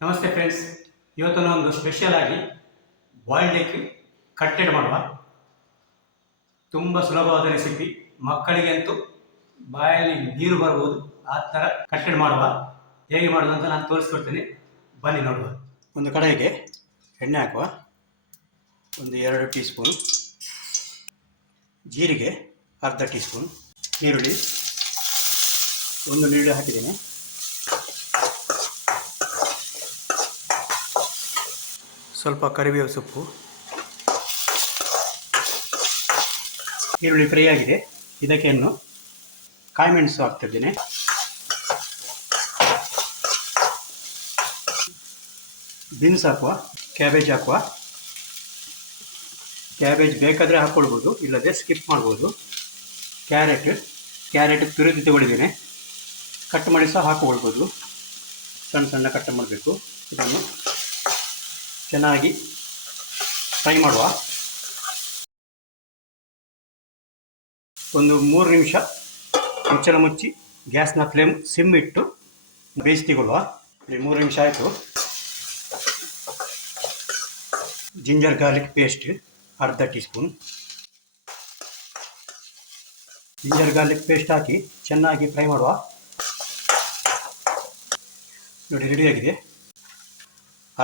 ನಮಸ್ತೆ ಫ್ರೆಂಡ್ಸ್, ಇವತ್ತು ಒಂದು ಸ್ಪೆಷಲ್ ಆಗಿ ಬಾಯ್ಲ್ಡ್ ಎಗ್ ಕಟ್ಟೆಡ್ ಮಾಡುವ. ತುಂಬ ಸುಲಭವಾದ ರೆಸಿಪಿ, ಮಕ್ಕಳಿಗೆ ಅಂತೂ ಬಾಯಲ್ಲಿ ನೀರು ಬರ್ಬೋದು ಆ ಥರ ಕಟ್ಟೆಡ್ ಮಾಡುವ. ಹೇಗೆ ಮಾಡೋದು ಅಂತ ನಾನು ತೋರಿಸ್ಕೊಡ್ತೇನೆ, ಬನ್ನಿ ನೋಡುವ. ಒಂದು ಕಡಾಯಿಗೆ ಎಣ್ಣೆ ಹಾಕುವ. ಒಂದು 2 ಟೀ ಸ್ಪೂನ್ ಜೀರಿಗೆ, ಅರ್ಧ ಟೀ ಸ್ಪೂನ್ ಈರುಳ್ಳಿ, ಒಂದು ಈರುಳ್ಳಿ ಹಾಕಿದ್ದೇನೆ. ಸ್ವಲ್ಪ ಕರಿಬೇವು ಸೊಪ್ಪು. ಈರುಳ್ಳಿ ಫ್ರೈ ಆಗಿದೆ, ಇದಕ್ಕೆ ಕಾಯಿ ಮೆಣಸು ಹಾಕ್ತಿದ್ದೇನೆ. ಬೀನ್ಸ್ ಹಾಕುವ, ಕ್ಯಾಬೇಜ್ ಹಾಕುವ. ಕ್ಯಾಬೇಜ್ ಬೇಕಾದರೆ ಹಾಕ್ಕೊಳ್ಬೋದು, ಇಲ್ಲದೆ ಸ್ಕಿಪ್ ಮಾಡ್ಬೋದು. ಕ್ಯಾರೆಟ್ ತುರಿದು ತಗೊಂಡಿದ್ದೇನೆ, ಕಟ್ ಮಾಡಿ ಸಹ ಹಾಕ್ಕೊಳ್ಬೋದು. ಸಣ್ಣ ಸಣ್ಣ ಕಟ್ ಮಾಡಬೇಕು. ಇದನ್ನು ಚೆನ್ನಾಗಿ ಫ್ರೈ ಮಾಡುವ. ಒಂದು 3 ನಿಮಿಷ ಮುಚ್ಚಳ ಮುಚ್ಚಿ ಗ್ಯಾಸ್ನ ಫ್ಲೇಮ್ ಸಿಮ್ ಇಟ್ಟು ಬೇಯಿಸಿಕೊಳ್ಳುವ. 3 ನಿಮಿಷ ಆಯಿತು. ಜಿಂಜರ್ ಗಾರ್ಲಿಕ್ ಪೇಸ್ಟ್ ಅರ್ಧ teaspoon. Ginger garlic paste ಹಾಕಿ ಚೆನ್ನಾಗಿ ಫ್ರೈ ಮಾಡುವ. ನೋಡಿ, ರೆಡಿಯಾಗಿದೆ.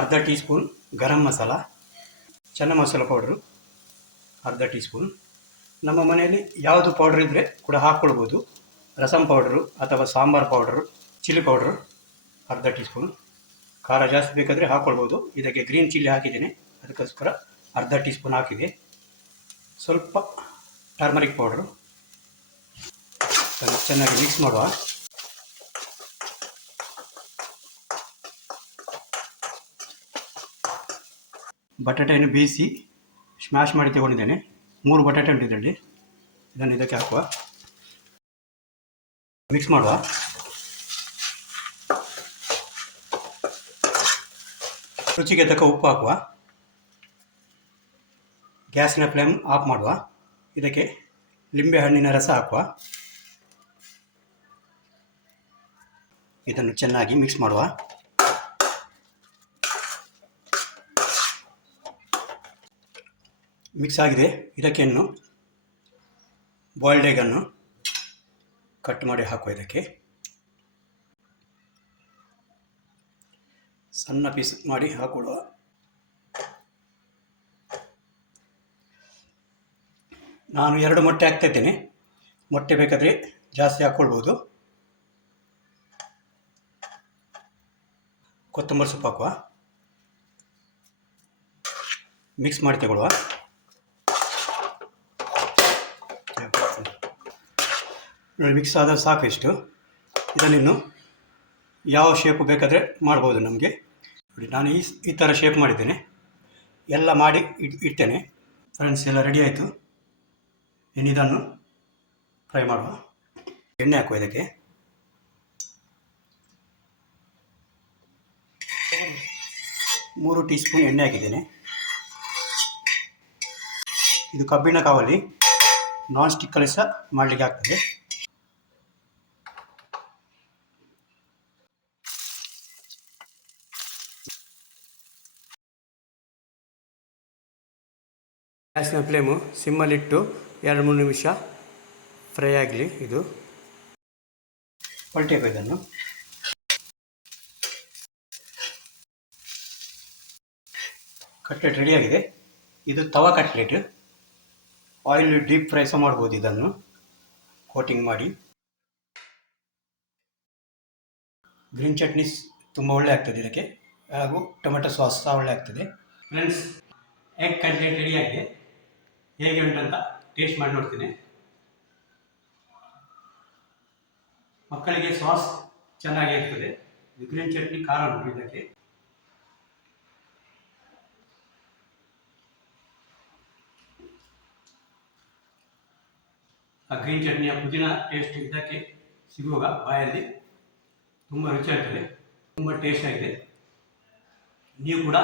ಅರ್ಧ ಟೀ ಸ್ಪೂನ್ ಗರಂ ಮಸಾಲ, ಚೆನ್ನ ಮಸಾಲ ಪೌಡ್ರು ಅರ್ಧ ಟೀ ಸ್ಪೂನ್. ನಮ್ಮ ಮನೆಯಲ್ಲಿ ಯಾವುದು ಪೌಡ್ರ್ ಇದ್ದರೆ ಕೂಡ ಹಾಕ್ಕೊಳ್ಬೋದು. ರಸಂ ಪೌಡ್ರು ಅಥವಾ ಸಾಂಬಾರು ಪೌಡ್ರು, ಚಿಲ್ಲಿ ಪೌಡ್ರು ಅರ್ಧ ಟೀ ಸ್ಪೂನ್. ಖಾರ ಜಾಸ್ತಿ ಬೇಕಾದರೆ ಹಾಕ್ಕೊಳ್ಬೋದು. ಇದಕ್ಕೆ ಗ್ರೀನ್ ಚಿಲ್ಲಿ ಹಾಕಿದ್ದೇನೆ, ಅದಕ್ಕೋಸ್ಕರ ಅರ್ಧ ಟೀ ಸ್ಪೂನ್ ಹಾಕಿದೆ. ಸ್ವಲ್ಪ ಟರ್ಮರಿಕ್ ಪೌಡ್ರು. ಅದನ್ನು ಚೆನ್ನಾಗಿ ಮಿಕ್ಸ್ ಮಾಡುವ. ಬಟಾಟೆಯನ್ನು ಬೇಯಿಸಿ ಸ್ಮ್ಯಾಶ್ ಮಾಡಿ ತಗೊಂಡಿದ್ದೇನೆ. 3 ಬಟಾಟೆ ಉಂಟು ಇದರಲ್ಲಿ. ಇದನ್ನು ಇದಕ್ಕೆ ಹಾಕುವ, ಮಿಕ್ಸ್ ಮಾಡುವ. ರುಚಿಗೆ ತಕ್ಕ ಉಪ್ಪು ಹಾಕುವ. ಗ್ಯಾಸಿನ ಫ್ಲೇಮ್ ಆಫ್ ಮಾಡುವ. ಇದಕ್ಕೆ ಲಿಂಬೆ ಹಣ್ಣಿನ ರಸ ಹಾಕುವ. ಇದನ್ನು ಚೆನ್ನಾಗಿ ಮಿಕ್ಸ್ ಮಾಡುವ. ಮಿಕ್ಸ್ ಆಗಿದೆ. ಇದಕ್ಕೆ ಬಾಯ್ಲ್ಡ್ ಎಗನ್ನು ಕಟ್ ಮಾಡಿ ಹಾಕುವ. ಇದಕ್ಕೆ ಸಣ್ಣ ಪೀಸ್ ಮಾಡಿ ಹಾಕೊಳ್ಳುವ. ನಾನು 2 ಮೊಟ್ಟೆ ಹಾಕ್ತಾ ಇದ್ದೇನೆ. ಮೊಟ್ಟೆ ಬೇಕಾದರೆ ಜಾಸ್ತಿ ಹಾಕ್ಕೊಳ್ಬೋದು. ಕೊತ್ತಂಬರಿ ಸೊಪ್ಪು ಹಾಕುವ. ಮಿಕ್ಸ್ ಮಾಡಿ ತಗೊಳ್ಳುವ. ಮಿಕ್ಸ್ ಆದ ಸಾಕು ಇಷ್ಟು. ಇದನ್ನು ಯಾವ ಶೇಪು ಬೇಕಾದರೆ ಮಾಡ್ಬೋದು ನಮಗೆ. ನೋಡಿ, ನಾನು ಈ ಥರ ಶೇಪ್ ಮಾಡಿದ್ದೇನೆ. ಎಲ್ಲ ಮಾಡಿ ಇಡ್ತೇನೆ. ಫ್ರೆಂಡ್ಸ್, ಎಲ್ಲ ರೆಡಿ ಆಯಿತು. ಇದನ್ನು ಫ್ರೈ ಮಾಡುವ. ಎಣ್ಣೆ ಹಾಕುವ. ಇದಕ್ಕೆ 3 ಟೀ ಸ್ಪೂನ್ ಎಣ್ಣೆ ಹಾಕಿದ್ದೇನೆ. ಇದು ಕಬ್ಬಿಣ ಕಾವಲಿ, ನಾನ್ ಸ್ಟಿಕ್ಕಲ್ಲಿ ಸಹ ಮಾಡಲಿಕ್ಕೆ ಆಗ್ತದೆ. ಗ್ಯಾಸ್ನ ಫ್ಲೇಮು ಸಿಮ್ಮಲ್ಲಿಟ್ಟು 2-3 ನಿಮಿಷ ಫ್ರೈ ಆಗಲಿ. ಇದು ಪಲ್ಟಿ ಹಾಕೋ. ಇದನ್ನು ಕಟ್ಲೆಟ್ ರೆಡಿಯಾಗಿದೆ. ಇದು ತವಾ ಕಟ್ಲೆಟ್. ಆಯಿಲ್ ಡೀಪ್ ಫ್ರೈ ಸಹ ಮಾಡ್ಬೋದು. ಇದನ್ನು ಕೋಟಿಂಗ್ ಮಾಡಿ. ಗ್ರೀನ್ ಚಟ್ನಿ ತುಂಬ ಒಳ್ಳೆ ಆಗ್ತದೆ ಇದಕ್ಕೆ, ಹಾಗೂ ಟೊಮೆಟೊ ಸಾಸ್ ಸಹ ಒಳ್ಳೆ ಆಗ್ತದೆ. ಫ್ರೆಂಡ್ಸ್, ಎಗ್ ಕಟ್ಲೆಟ್ ರೆಡಿಯಾಗಿದೆ. ಹೇಗೆ ಉಂಟಂತ ಟೇಸ್ಟ್ ಮಾಡಿ ನೋಡ್ತೀನಿ. ಮಕ್ಕಳಿಗೆ ಸಾಸ್ ಚೆನ್ನಾಗಿ ಇರ್ತದೆ. ಗ್ರೀನ್ ಚಟ್ನಿ ಖಾರ ಉಂಟು ಇದಕ್ಕೆ. ಆ ಗ್ರೀನ್ ಚಟ್ನಿಯ ಪುದೀನ ಟೇಸ್ಟ್ ಇದಕ್ಕೆ ಸಿಗುವಾಗ ಬಾಯಲ್ಲಿ ತುಂಬ ರುಚಿಯಾಗ್ತದೆ, ತುಂಬ ಟೇಸ್ಟ್ ಆಗಿದೆ. ನೀವು ಕೂಡ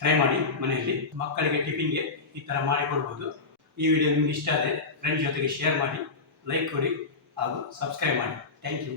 ಟ್ರೈ ಮಾಡಿ ಮನೆಯಲ್ಲಿ. ಮಕ್ಕಳಿಗೆ ಟಿಫಿನ್ಗೆ ಈ ಥರ ಮಾಡಿಕೊಡ್ಬೋದು. ಈ ವಿಡಿಯೋ ನಿಮ್ಗೆ ಇಷ್ಟ ಆದರೆ ಫ್ರೆಂಡ್ಸ್ ಜೊತೆಗೆ ಶೇರ್ ಮಾಡಿ, ಲೈಕ್ ಕೊಡಿ ಹಾಗೂ ಸಬ್ಸ್ಕ್ರೈಬ್ ಮಾಡಿ. Thank you.